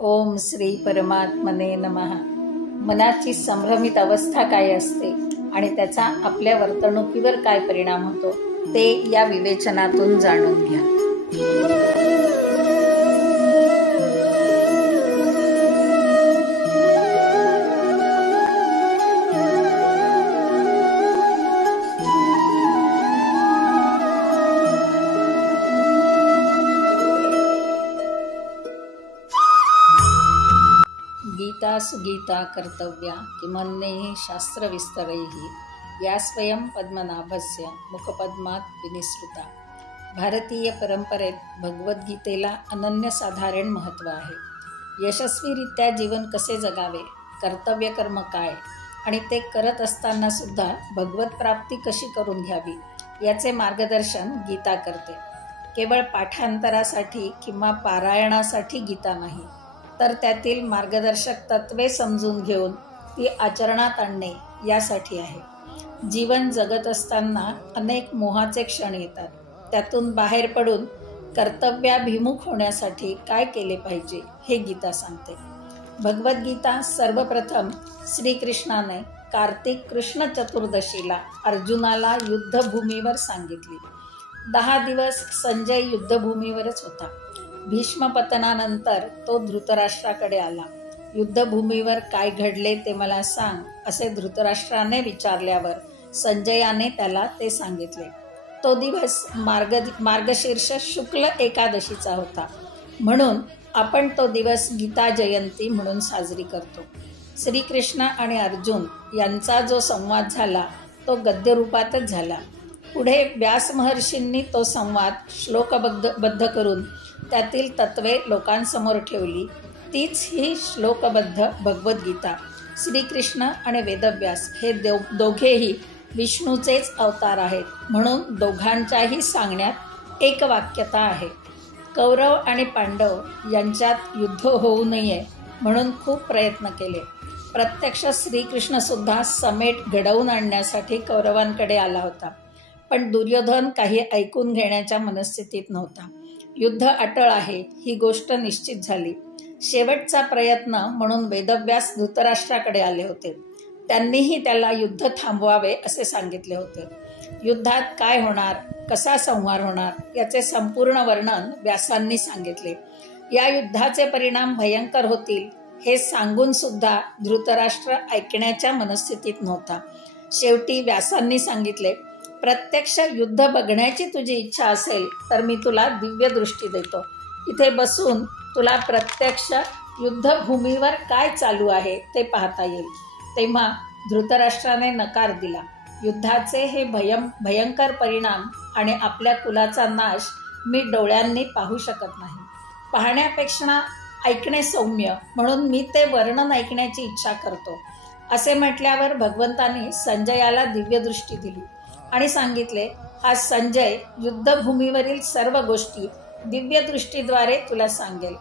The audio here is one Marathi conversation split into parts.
ओम श्री परमात्मने नमः. मनाची संभ्रमित अवस्था काय असते आणि त्याचा आपल्या वर्तणुकीवर काय परिणाम होतो ते या विवेचनातून जाणून घ्या. गीता सुगीता कर्तव्या किमन्यैः शास्त्रविस्तरैः या स्वयं पद्मनाभस्य मुखपद्मात विनिसृता. भारतीय परंपरेत भगवद्गीतेला अनन्यसाधारण महत्त्व आहे. यशस्वीरित्या जीवन कसे जगावे, कर्तव्य कर्म काय आणि ते करत असताना सुद्धा भगवत प्राप्ती कशी करून घ्यावी याचे मार्गदर्शन गीता करते. केवळ पाठांतरासाठी किंवा पारायणासाठी गीता नाही, तर त्यातील मार्गदर्शक तत्वे समजून घेऊन ती आचरणात आणणे यासाठी आहे. जीवन जगत असताना अनेक मोहाचे क्षण येतात. त्यातून बाहेर पडून कर्तव्याभिमुख होण्यासाठी काय केले पाहिजे हे गीता सांगते. भगवद्गीता सर्वप्रथम श्रीकृष्णाने कार्तिक कृष्ण चतुर्दशीला अर्जुनाला युद्धभूमीवर सांगितली. 10 दिवस संजय युद्धभूमीवरच होता. भीष्मपतनानंतर तो धृतराष्ट्राकडे आला. युद्धभूमीवर काय घडले ते मला सांग असे धृतराष्ट्राने विचारल्यावर संजयाने त्याला ते सांगितले. तो दिवस मार्गशीर्ष शुक्ल एकादशीचा होता, म्हणून आपण तो दिवस गीता जयंती म्हणून साजरी करतो. श्रीकृष्ण आणि अर्जुन यांचा जो संवाद झाला तो गद्यरूपातच झाला. पुढे व्यास महर्षींनी तो संवाद श्लोकबद्ध करून त्यातील तत्वे लोकांसमोर ठेवली. तीच ही श्लोकबद्ध भगवद्गीता. श्रीकृष्ण आणि वेदव्यास हे दोघेही विष्णूचेच अवतार आहेत, म्हणून दोघांच्याही सांगण्यात एकवाक्यता आहे. कौरव आणि पांडव यांच्यात युद्ध होऊ नये म्हणून खूप प्रयत्न केले. प्रत्यक्ष श्रीकृष्णसुद्धा समेट घडवून आणण्यासाठी कौरवांकडे आला होता, पण दुर्योधन काही ऐकून घेण्याच्या मनस्थितीत नव्हता. युद्ध अटळ आहे ही गोष्ट निश्चित झाली. शेवटचा प्रयत्न म्हणून वेदव्यास धृतराष्ट्राकडे आले होते. त्यांनीही त्याला युद्ध थांबवावे असे सांगितले होते. युद्धात काय होणार, कसा संहार होणार याचे संपूर्ण वर्णन व्यासांनी सांगितले. या युद्धाचे परिणाम भयंकर होतील हे सांगून सुद्धा धृतराष्ट्र ऐकण्याच्या मनस्थितीत नव्हता. शेवटी व्यासांनी सांगितले, प्रत्यक्ष युद्ध बघण्याची तुझी इच्छा असेल तर मी तुला दिव्य दृष्टी देतो. इथे बसून तुला प्रत्यक्ष युद्धभूमीवर काय चालू आहे ते पाहता येईल. तेव्हा धृतराष्ट्राने नकार दिला. युद्धाचे हे भयंकर परिणाम आणि आपल्या कुलाचा नाश मी डोळ्यांनी पाहू शकत नाही. पाहण्यापेक्षा ऐकणे सौम्य, म्हणून मी ते वर्णन ऐकण्याची इच्छा करतो असे म्हटल्यावर भगवंतांनी संजयाला दिव्यदृष्टी दिली आणि सांगितले, हा संजय युद्धभूमीवरील सर्व गोष्टी दिव्यदृष्टीद्वारे तुला सांगेल.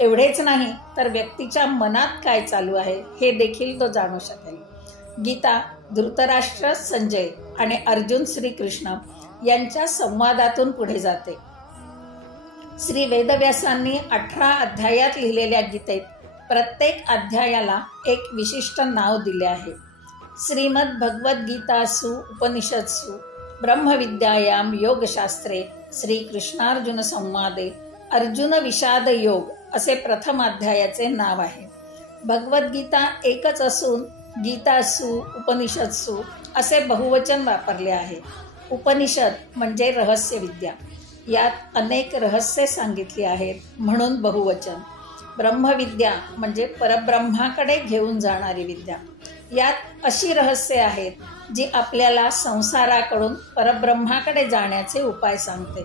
एवढेच नाही तर व्यक्तीच्या मनात काय चालू आहे हे देखील तो जाणू शकेल. गीता धृतराष्ट्र संजय आणि अर्जुन श्रीकृष्ण यांच्या संवादातून पुढे जाते. श्री वेदव्यासांनी 18 अध्यायात लिहिलेल्या गीतेत प्रत्येक अध्यायाला एक विशिष्ट नाव दिले आहे. श्रीमद् भगवद्गीतासु उपनिषत्सु ब्रह्मविद्यायां योगशास्त्रे श्रीकृष्णार्जुन संवादे अर्जुन विषाद योग असे प्रथम अध्यायाचे नाव आहे. भगवद्गीता एकच असून गीतासु उपनिषत्सु असे बहुवचन वापरले आहे. उपनिषद म्हणजे रहस्यविद्या. यात अनेक रहस्ये सांगितली आहेत म्हणून बहुवचन. ब्रह्मविद्या म्हणजे परब्रह्माकडे घेऊन जाणारी विद्या. यात अशी रहस्ये आहेत जी आपल्याला संसाराकडून परब्रह्माकडे जाण्याचे उपाय सांगते.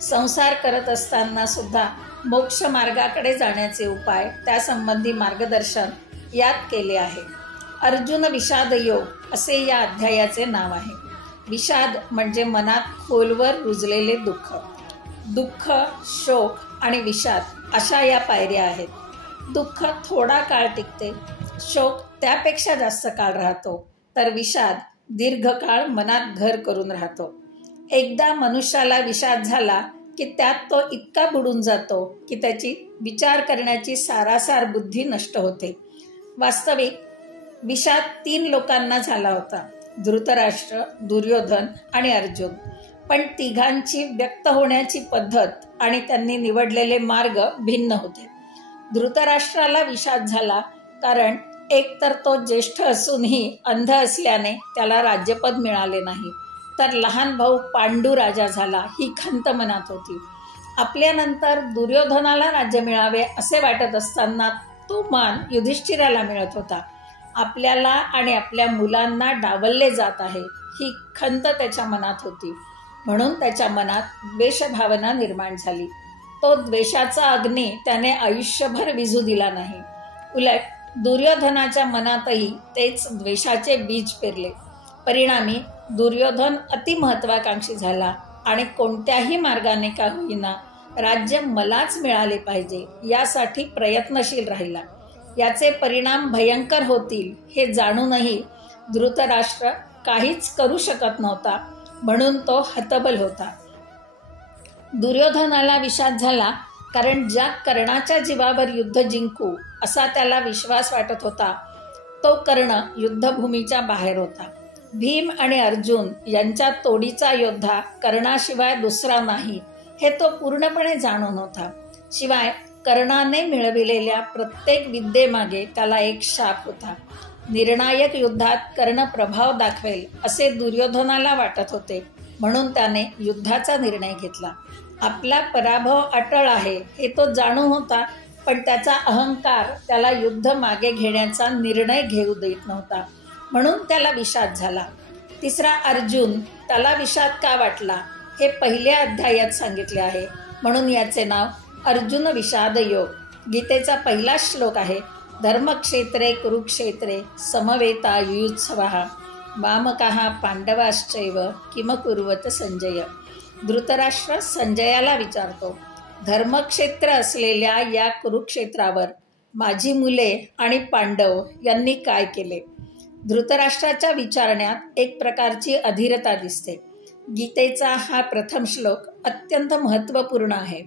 संसार करत असताना सुद्धा मोक्ष मार्गाकडे जाण्याचे उपाय, त्यासंबंधी मार्गदर्शन यात केले आहे. अर्जुन विषाद योग असे या अध्यायाचे नाव आहे. विषाद म्हणजे मनात खोलवर रुजलेले दुःख. दुःख, शोक आणि विषाद अशा या पायऱ्या आहेत. दुःख थोडा काळ टिकते, शोक त्यापेक्षा जास्त काळ राहतो, तर विषाद दीर्घकाळ मनात घर करून राहतो. एकदा मनुष्याला विषाद झाला की त्यात तो इतका बुडून जातो की त्याची विचार करण्याची सारासार बुद्धी नष्ट होते. वास्तविक विषाद 3 लोकांना झाला होता, धृतराष्ट्र, दुर्योधन आणि अर्जुन. पण तिघांची व्यक्त होण्याची पद्धत आणि त्यांनी निवडलेले मार्ग भिन्न होते. धृतराष्ट्राला विषाद झाला कारण एकतर तो ज्येष्ठ असूनही अंध असल्याने त्याला राज्यपद मिळाले नाही, तर लहान भाऊ पांडू राजा झाला ही खंत मनात होती. आपल्यानंतर दुर्योधनाला राज्य मिळावे असे वाटत असताना तो मान युधिष्ठिराला मिळत होता. आपल्याला आणि आपल्या मुलांना डावलले जात आहे ही खंत त्याच्या मनात होती. म्हणून त्याच्या मनात द्वेषभावना निर्माण झाली. तो द्वेषाचा अग्नी त्याने आयुष्यभर विझू दिला नाही. उलट दुर्योधनाच्या मनातही तेच द्वेषाचे बीज पेरले. परिणामी दुर्योधन अतिमहत्वाकांक्षी झाला आणि कोणत्याही मार्गाने का होईना राज्य मलाच मिळाले पाहिजे यासाठी प्रयत्नशील राहिला. याचे परिणाम भयंकर होतील हे जाणूनही धृतराष्ट्र काहीच करू शकत नव्हता, म्हणून तो हतबल होता. दुर्योधनाला विषाद झाला कारण ज्या कर्णाच्या जीवावर युद्ध जिंकू असा त्याला विश्वास वाटत होता, तो कर्ण युद्धभूमीच्या बाहेर होता. भीम आणि अर्जुन यांच्या तोडीचा योद्धा कर्णाशिवाय दुसरा नाही हे तो पूर्णपणे जाणून होता. शिवाय कर्णाने मिळविलेल्या प्रत्येक विद्येमागे त्याला एक शाप होता. निर्णायक युद्धात कर्ण प्रभाव दाखवेल असे दुर्योधनाला वाटत होते, म्हणून त्याने युद्धाचा निर्णय घेतला. आपला पराभव अटळ आहे हे तो जाणून होता, पण त्याचा अहंकार त्याला युद्ध मागे घेण्याचा निर्णय घेऊ देत नव्हता, म्हणून त्याला विषाद झाला. तिसरा अर्जुन, त्याला विषाद का वाटला हे पहिल्या अध्यायात सांगितले आहे, म्हणून याचे नाव अर्जुन विषाद योग. गीतेचा पहिला श्लोक आहे, धर्मक्षेत्रे कुरुक्षेत्रे समवेता युयुत्सवः मामकाः पांडवाश्चैव किम कुर्वत संजय. धृतराष्ट्र संजयाला विचारतो, धर्मक्षेत्र असलेल्या या कुरुक्षेत्रावर माझी मुले आणि पांडव यांनी काय केले. धृतराष्ट्राच्या विचारण्यात एक प्रकारची अधीरता दिसते. गीतेचा हा प्रथम श्लोक अत्यंत महत्त्वपूर्ण आहे.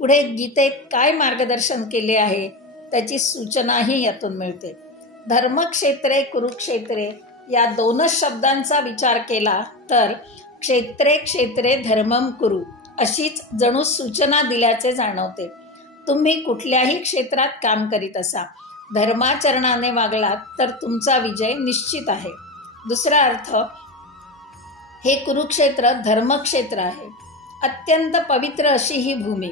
पुढे गीतेत काय मार्गदर्शन केले आहे त्याची सूचनाही यातून मिळते. धर्मक्षेत्रे कुरुक्षेत्रे या 2च शब्दांचा विचार केला तर क्षेत्रे क्षेत्रे धर्मम कुरु अशीच जणू सूचना दिल्याचे जाणवते. तुम्ही कुठल्याही क्षेत्रात काम करीत असा, धर्माचरणाने वागलात तर तुमचा विजय निश्चित आहे. दुसरा अर्थ, हे कुरुक्षेत्र धर्मक्षेत्र आहे. अत्यंत पवित्र अशी ही भूमी.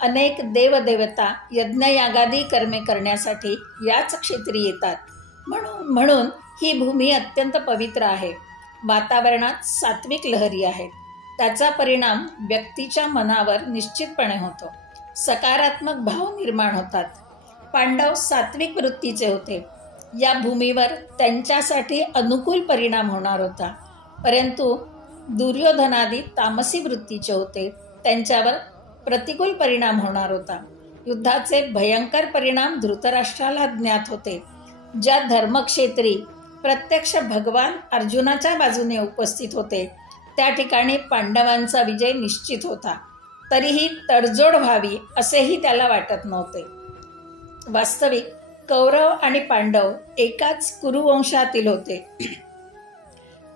अनेक देवदेवता यज्ञयागादी कर्मे करण्यासाठी याच क्षेत्री येतात. म्हणून ही भूमी अत्यंत पवित्र आहे. वातावरणात सात्विक लहरी आहेत. त्याचा परिणाम व्यक्तीच्या मनावर निश्चितपणे होतो. सकारात्मक भाव निर्माण होतात. पांडव सात्विक वृत्तीचे होते. या भूमीवर त्यांच्यासाठी अनुकूल परिणाम होणार होता. परंतु दुर्योधनादी तामसी वृत्तीचे होते. त्यांच्यावर प्रतिकूल परिणाम होणार होता. युद्धाचे भयंकर परिणाम धृतराष्ट्राला ज्ञात होते. ज्या धर्मक्षेत्री प्रत्यक्ष भगवान अर्जुनाच्या बाजूने उपस्थित होते त्या ठिकाणी पांडवांचा विजय निश्चित होता. तरीही तडजोड व्हावी असेही त्याला वाटत नव्हते. वास्तविक कौरव आणि पांडव एकाच कुरुवंशातील होते.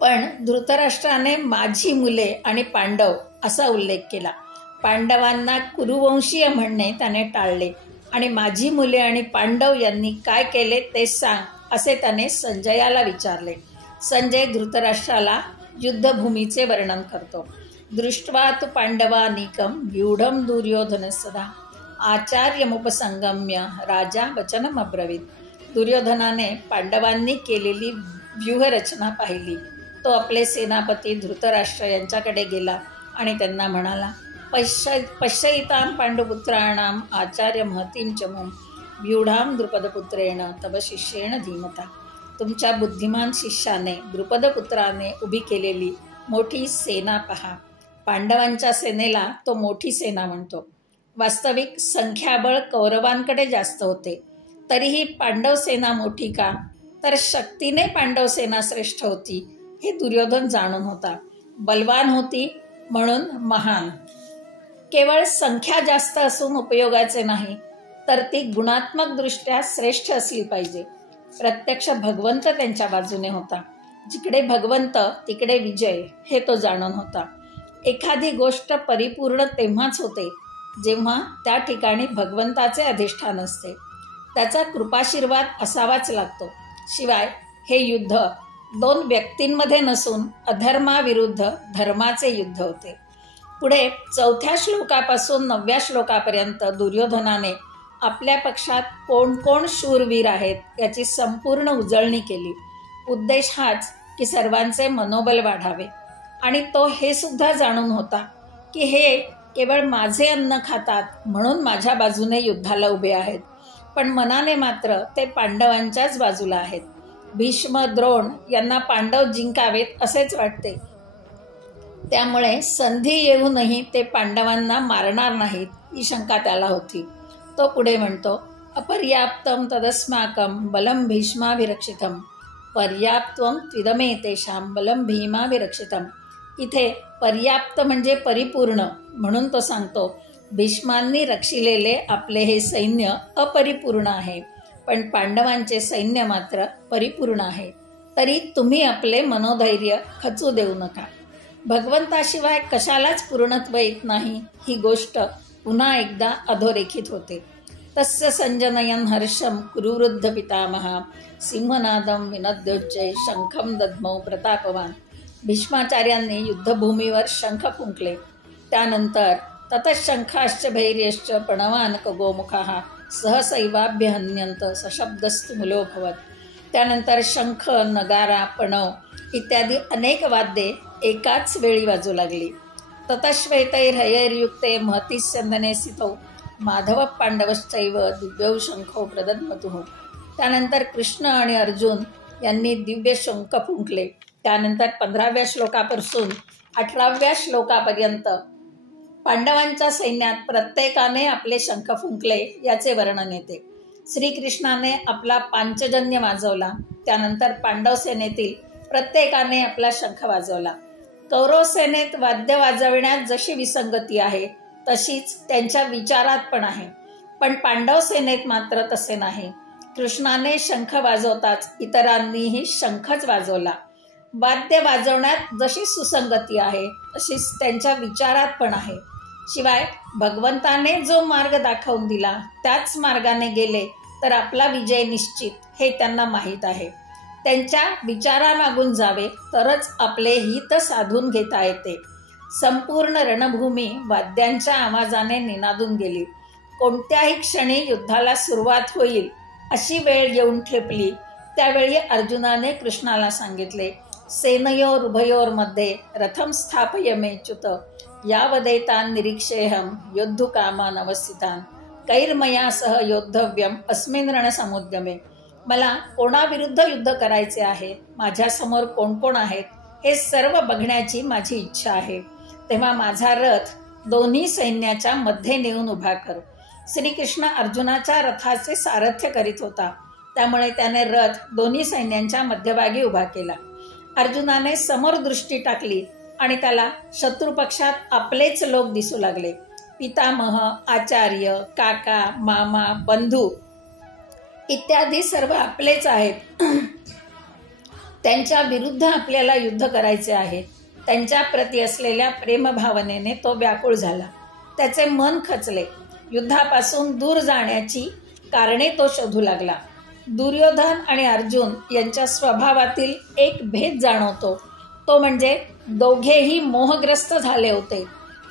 पण धृतराष्ट्राने माझी मुले आणि पांडव असा उल्लेख केला. पांडवांना कुरुवंशीय म्हणणे त्याने टाळले आणि माझी मुले आणि पांडव यांनी काय केले ते सांग असे त्याने संजयाला विचारले. संजय धृतराष्ट्राला युद्धभूमीचे वर्णन करतो. दृष्ट्वा तु पांडवानीकं व्यूढं दुर्योधन सदा आचार्यमुपसंगम्य राजा वचनमब्रवीत. दुर्योधनाने पांडवांनी केलेली व्यूहरचना पाहिली. तो आपले सेनापती धृतराष्ट्र यांच्याकडे गेला आणि त्यांना म्हणाला, पश्यितां पांडुपुत्राणाम आचार्य महतीं चमूं व्यूढां द्रुपदपुत्रेण तव शिष्येण धीमता. तुमच्या बुद्धिमान शिष्याने द्रुपदपुत्राने उभी केलेली मोठी सेना पहा. पांडवांच्या सेनेला तो मोठी सेना म्हणतो. वास्तविक संख्याबळ कौरवांकडे जास्त होते. तरीही पांडव सेना मोठी का, तर शक्तीने पांडव सेना श्रेष्ठ होती हे दुर्योधन जाणून होता. बलवान होती म्हणून महान. केवळ संख्या जास्त असून उपयोगाचे नाही, तर ती गुणात्मक दृष्ट्या श्रेष्ठ असली पाहिजे. प्रत्यक्ष भगवंत त्यांच्या बाजूने होता. जिकडे भगवंत तिकडे विजय, हे तो जाणून होता. एखादी गोष्ट परिपूर्ण तेव्हाच होते जेव्हा त्या ठिकाणी भगवंताचे अधिष्ठान असते. त्याचा कृपाशीर्वाद असावाच लागतो. शिवाय हे युद्ध दोन व्यक्तींमध्ये नसून अधर्माविरुद्ध धर्माचे युद्ध होते. पुढे 4थ्या श्लोकापासून 9व्या श्लोकापर्यंत दुर्योधनाने आपल्या पक्षात कोण कोण शूरवीर आहेत याची संपूर्ण उजळणी केली. उद्देश हाच की सर्वांचे मनोबल वाढावे. आणि तो हे सुद्धा जाणून होता की हे केवळ माझे अन्न खातात म्हणून माझ्या बाजूने युद्धाला उभे आहेत, पण मनाने मात्र ते पांडवांच्याच बाजूला आहेत. भीष्म, द्रोण यांना पांडव जिंकावेत असेच वाटते. त्यामुळे संधी येऊनही ते पांडवांना मारणार नाहीत ही शंका त्याला होती. तो पुढे म्हणतो, अपर्याप्तम तदस्माकं बलम भीष्माभिरक्षितम पर्याप्तम त्विदमेतेषां बलम भीमाभिरक्षितम. इथे पर्याप्त म्हणजे परिपूर्ण म्हणून तो सांगतो, भीष्मांनी रक्षिलेले आपले हे सैन्य अपरिपूर्ण आहे, पण पांडवांचे सैन्य मात्र परिपूर्ण आहे. तरी तुम्ही आपले मनोधैर्य खचू देऊ नका. भगवंताशिवाय कशालाच पूर्णत्व येत नाही ही गोष्ट पुन्हा एकदा अधोरेखित होते. तस्य संजनयन हर्षम कुरुवृद्ध पितामहा सिंहनादम विनद्योच्चै शंखम दद्मौ प्रतापवान. भीष्माचार्यांनी युद्धभूमीवर शंख फुंकले. त्यानंतर ततशंखाश्च भैर्यश्च प्रणवानक गोमुखाः सहसैवाभ्यहन्यन्त सशब्दस्तु मुलोभवत. त्यानंतर शंख, नगारा, पणव इत्यादी अनेक वाद्ये एकाच वेळी वाजू लागली. ततश्वेतैर्हयैर्युक्ते महती स्यंदने स्थितौ माधव पांडवश्चैव दिव्यौ शंखो प्रदद्मतुः. त्यानंतर कृष्ण आणि अर्जुन यांनी दिव्य शंख फुंकले. त्यानंतर 15व्या श्लोकापासून 18व्या श्लोकापर्यंत पांडवांच्या सैन्यात प्रत्येकाने आपले शंख फुंकले याचे वर्णन येते. श्रीकृष्णाने आपला पांचजन्य वाजवला. त्यानंतर पांडव सेनेतील प्रत्येकाने आपला शंख वाजवला. कौरव सेनेत वाद्य वाजविण्यात जशी विसंगती आहे तशीच त्यांच्या विचारात पण आहे, पण पांडव सेनेत मात्र तसे नाही. कृष्णाने शंख वाजवताच इतरांनीही शंखच वाजवला. वाद्य वाजवण्यात जशी सुसंगती आहे तशीच त्यांच्या विचारात पण आहे. शिवाय भगवंताने जो मार्ग दाखवून दिला त्याच मार्गाने गेले तर आपला विजय निश्चित हे त्यांना माहीत आहे. त्यांच्या विचारामागून जावे तरच आपले हित साधून घेता येते. संपूर्ण रणभूमी वाद्यांच्या आवाजाने निनादून गेली. कोणत्याही क्षणी युद्धाला सुरुवात होईल अशी वेळ येऊन ठेपली. त्यावेळी अर्जुनाने कृष्णाला सांगितले, सेनयोर उभयोर मध्ये रथम स्थापय मेच्युत यावदेतान निरीक्षेहम योद्धुकामान अवस्थितान कैर्मया सह योद्धव्यम अस्मिन् रणसमुद्यमे. मला कोणाविरुद्ध युद्ध करायचे आहे, माझ्यासमोर कोण कोण आहेत हे सर्व बघण्याची माझी इच्छा आहे. तेव्हा माझा रथ दोन्ही सैन्याच्या मध्ये नेऊन उभा कर. श्रीकृष्ण अर्जुनाच्या रथाचे सारथ्य करीत होता, त्यामुळे त्याने रथ दोन्ही सैन्यांच्या मध्यभागी उभा केला. अर्जुनाने समोर दृष्टी टाकली आणि त्याला शत्रुपक्षात आपलेच लोक दिसू लागले. पितामह, आचार्य, काका, मामा, बंधू इत्यादी सर्व आपलेच आहेत. त्यांच्या विरुद्ध आपल्याला युद्ध करायचे आहे. त्यांच्या प्रती असलेल्या प्रेमभावनेने तो व्याकुळ झाला. त्याचे मन खचले. युद्धापासून दूर जाण्याची कारणे तो शोधू लागला. दुर्योधन आणि अर्जुन यांच्या स्वभावातील एक भेद जाणवतो, तो म्हणजे दोघेही मोहग्रस्त झाले होते.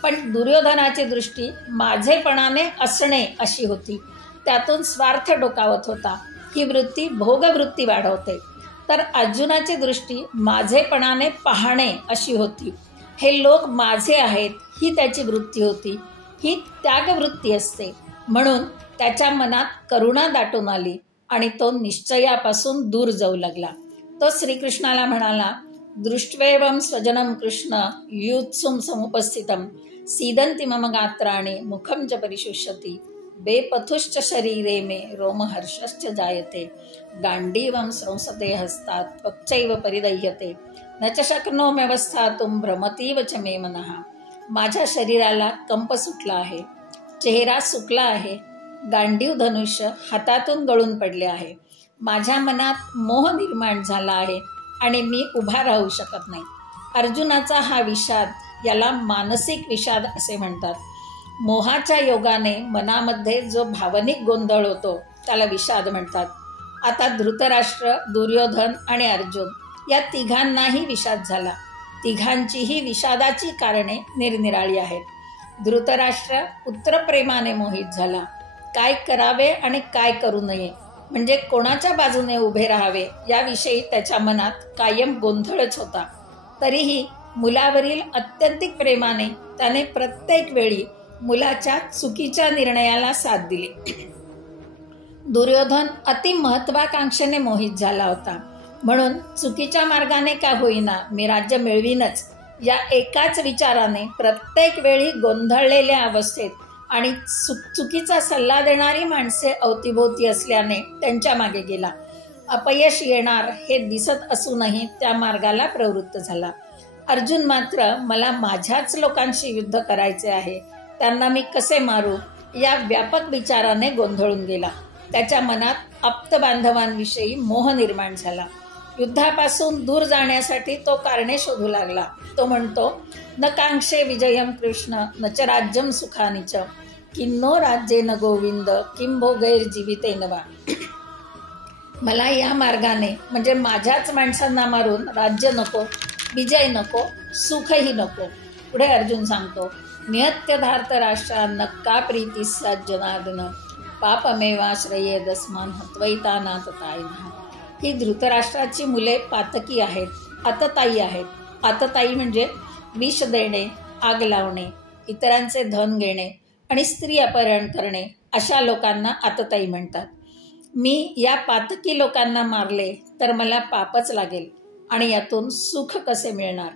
पण दुर्योधनाची दृष्टी माझेपणाने असणे अशी होती. त्यातून स्वार्थ डोकावत होता. ही वृत्ती भोगवृत्ती वाढवते. तर अर्जुनाची दृष्टी माझेपणाने पाहणे अशी होती. हे लोक माझे आहेत ही त्याची वृत्ती होती. ही त्यागवृत्ती असते. म्हणून त्याच्या मनात करुणा दाटून आली आणि तो निश्चयापासून दूर जाऊ लागला. तो श्रीकृष्णाला म्हणाला, दृष्ट्वेवं स्वजनं कृष्ण युत्सुं समुपस्थितं सीदन्ति मम गात्राणि मुखं च परिशुष्यति बेपथुश्च शरीरे मे रोमहर्षश्च जायते गाण्डीवं स्रंसते हस्तात् त्वक्चैव परिदह्यते न च शक्नोम्यवस्थातुं भ्रमतीव च मे मनः. माझ्या शरीराला कंप सुटला आहे, चेहरा सुकला आहे, गांडीव धनुष्य हातातून गळून पडले आहे, माझ्या मनात मोह निर्माण झाला आहे आणि मी उभा राहू शकत नाही. अर्जुनाचा हा विषाद, याला मानसिक विषाद असे म्हणतात. मोहाच्या योगाने मनामध्ये जो भावनिक गोंधळ होतो त्याला विषाद म्हणतात. आता धृतराष्ट्र, दुर्योधन आणि अर्जुन या तिघांनाही विषाद झाला. तिघांचीही विषादाची कारणे निरनिराळी आहेत. धृतराष्ट्र पुत्रप्रेमाने मोहित झाला. काय करावे आणि काय करू नये, म्हणजे कोणाच्या बाजूने उभे राहावे याविषयी त्याच्या मनात कायम गोंधळच होता. तरीही मुलावरील अत्यंतिक प्रेमाने त्याने प्रत्येक वेळी मुलाच्या चुकीच्या निर्णयाला साथ दिली. दुर्योधन अति महत्वाकांक्षेने मोहित झाला होता, म्हणून चुकीच्या मार्गाने का होईना मी राज्य मिळवीनच या एकाच विचाराने प्रत्येक वेळी गोंधळलेल्या अवस्थेत आणि चुकीचा सल्ला देणारी माणसे अवतीभोवती असल्याने त्यांच्या मागे गेला. अपयश येणार हे दिसत असूनही त्या मार्गाला प्रवृत्त झाला. अर्जुन मात्र मला माझ्याच लोकांशी युद्ध करायचे आहे, त्यांना मी कसे मारू या व्यापक विचाराने गोंधळून गेला. त्याच्या मनात आप्तबांधवांविषयी मोह निर्माण झाला. युद्धापासून दूर जाण्यासाठी तो कारणे शोधू लागला. तो म्हणतो, न कांक्षे विजयम कृष्ण न च राज्यम सुखानि च किन्नो राज्येन गोविंद किं भोगैर्जीवितेन वा. मला या मार्गाने म्हणजे माझ्याच माणसांना मारून राज्य नको, विजय नको, सुखही नको. पुढे अर्जुन सांगतो, निहत्यधार्थ राष्ट्रान्न का प्रीतीस जनार्दन पापमेवाश्रयेदस्मान हत्वैतानाथ ताईनः. ही धृतराष्ट्राची मुले पातकी आहेत, आतताई आहेत. आतताई म्हणजे विष देणे, आग लावणे, इतरांचे धन घेणे आणि स्त्री अपहरण करणे अशा लोकांना आतताई म्हणतात. मी या पातकी लोकांना मारले तर मला पापच लागेल आणि यातून सुख कसे मिळणार.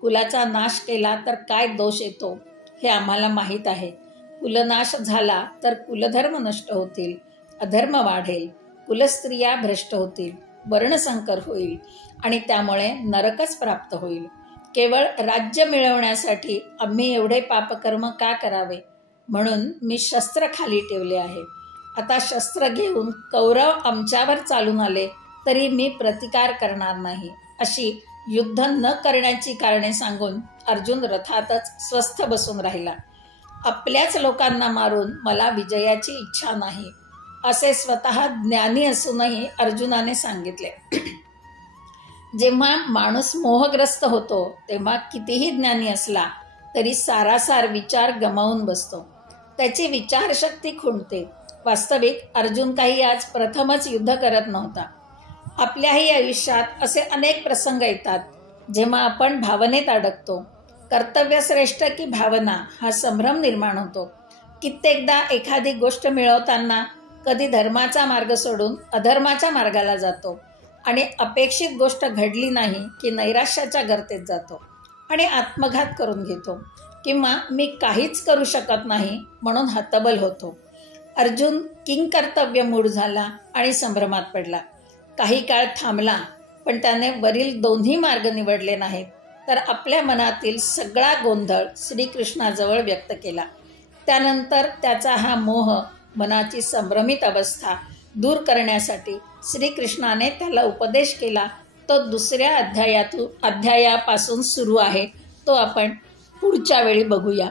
कुलाचा नाश केला तर काय दोष येतो हे आम्हाला माहीत आहे. कुलनाश झाला तर कुलधर्म नष्ट होतील, अधर्म वाढेल, कुलस्त्रिया भ्रष्ट होतील, वर्णसंकर होईल आणि त्यामुळे नरकच प्राप्त होईल. केवळ राज्य मिळवण्यासाठी आम्ही एवढे पापकर्म का करावे, म्हणून मी शस्त्र खाली ठेवले आहे. आता शस्त्र घेऊन कौरव आमच्यावर चालून आले तरी मी प्रतिकार करणार नाही, अशी युद्ध न करण्याची कारणे सांगून अर्जुन रथातच स्वस्थ बसून राहिला. आपल्याच लोकांना मारून मला विजयाची इच्छा नाही, असे स्वतः ज्ञानी असूनही अर्जुनाने सांगितले. जेव्हा माणूस मोहग्रस्त होतो तेव्हा कितीही ज्ञानी असला तरी सारासार विचार गमावून बसतो, त्याची विचारशक्ती खुंटते. वास्तविक अर्जुन काही आज प्रथमच युद्ध करत नव्हता. आपल्याही आयुष्यात असे अनेक प्रसंग येतात जेव्हा आपण भावनेत अडकतो. कर्तव्यश्रेष्ठ की भावना हा संभ्रम निर्माण होतो. कित्येकदा एखादी गोष्ट मिळवताना कधी धर्माचा मार्ग सोडून अधर्माच्या मार्गाला जातो आणि अपेक्षित गोष्ट घडली नाही की नैराश्याच्या गर्तेत जातो आणि आत्मघात करून घेतो किंवा मी काहीच करू शकत नाही म्हणून हतबल होतो. अर्जुन किंकर्तव्य मूढ झाला आणि संभ्रमात पडला. काही काळ थांबला, पण त्याने वरील दोन्ही मार्ग निवडले नाहीत, तर आपल्या मनातील सगळा गोंधळ श्रीकृष्णाजवळ व्यक्त केला. त्यानंतर त्याचा हा मोह, मनाची संभ्रमित अवस्था दूर करण्यासाठी श्रीकृष्णाने त्याला उपदेश केला. तो दुसऱ्या अध्यायापासून सुरू आहे, तो आपण पुढच्या वेळी बघूया.